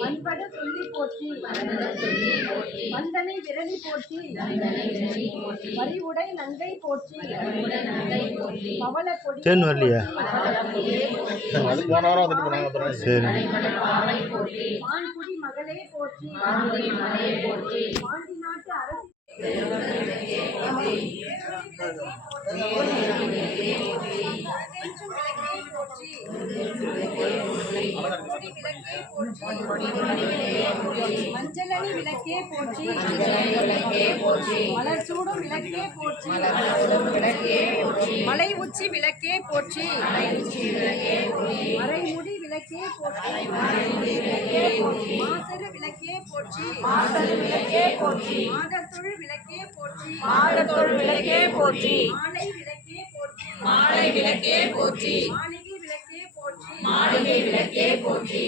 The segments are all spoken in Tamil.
பண்பட சொல்லி போற்றி. வந்தனை விரலி போற்றி. பரிவுடை நங்கை போற்றி. பவள கொடி தேன் வரலையா? சரி. மான்குடி மகளே போற்றி. பாண்டி நாட்டு அரசி. மஞ்சளணி விளக்கே போற்றி. மலர் சூடும் விளக்கே போற்றி. மலை உச்சி விளக்கே போற்றி. மறைமுடி விளக்கே போற்றி. மாசரு விளக்கே போற்றி. மாதத்துள் விளக்கே போற்றி. மாடத்தொள் விளக்கே போற்றி மாலை விளக்கே போற்றி. மாலை விளக்கே போற்றி மாளிகை விளக்கே போற்றி. மாளிகை விளக்கே போற்றி.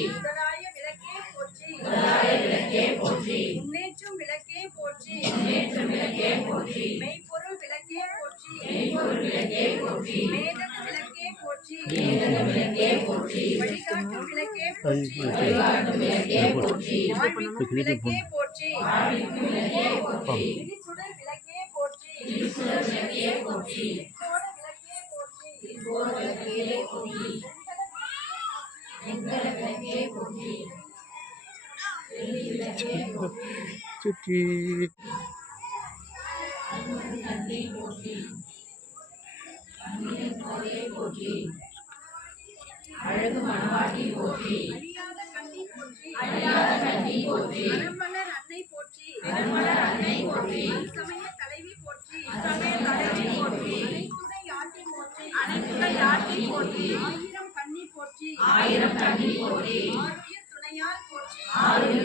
போற்றி மேதக விளக்கே போற்றி வேதன விளக்கே போற்றி வழிகாட்டும் விளக்கே போற்றி வழிகாட்டும் விளக்கே போற்றி வாழ்விக்கும் விளக்கே போற்றி வாழ்விக்கும் விளக்கே போற்றி விழிசுடர் விளக்கே போற்றி சுடர் விளக்கே போற்றி சோட விளக்கே போற்றி போர் விளக்கே போற்றி வெண்கல விளக்கே போற்றி வெள்ளி விளக்கே போற்றி நன்றி போற்றி. அழகு மணவாட்டி போற்றி. அழியாத கண்ணி போற்றி. அன்னை போற்றி. பெருமலர் அன்னை போற்றி. சமய தலைவி போற்றி. சமய தலைவி போற்றி. அனைத்துடை ஆட்டி போற்றி. அனைத்துடை ஆட்டி போற்றி. ஆயிரம் கண்ணி போற்றி. ஆயிரம் கண்ணி போற்றி. ஆருயிர் துணையால் போற்றி. ஆறுயிர்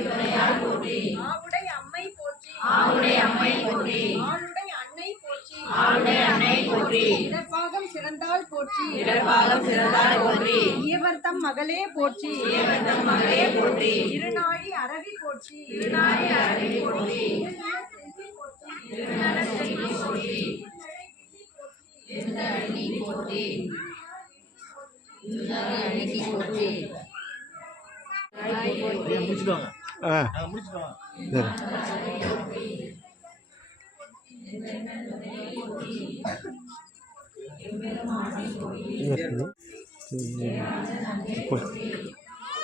சிறந்தால் போற்றி. இடர்பாகம் சிறந்தால் போற்றி. இயவர்த்தம் மகளே போற்றி. ஏவந்தம் மகளே போற்றி. திருநாழி அரவி போற்றி. திருநாளி அரவி போற்றி. முடிச்சுடுவாங்க ஆ முடிச்சுடுவாங்க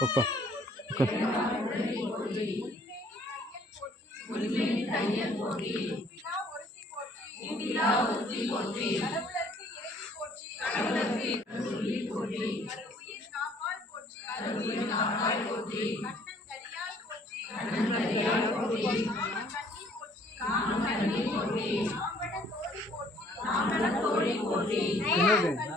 போற்றி Verde.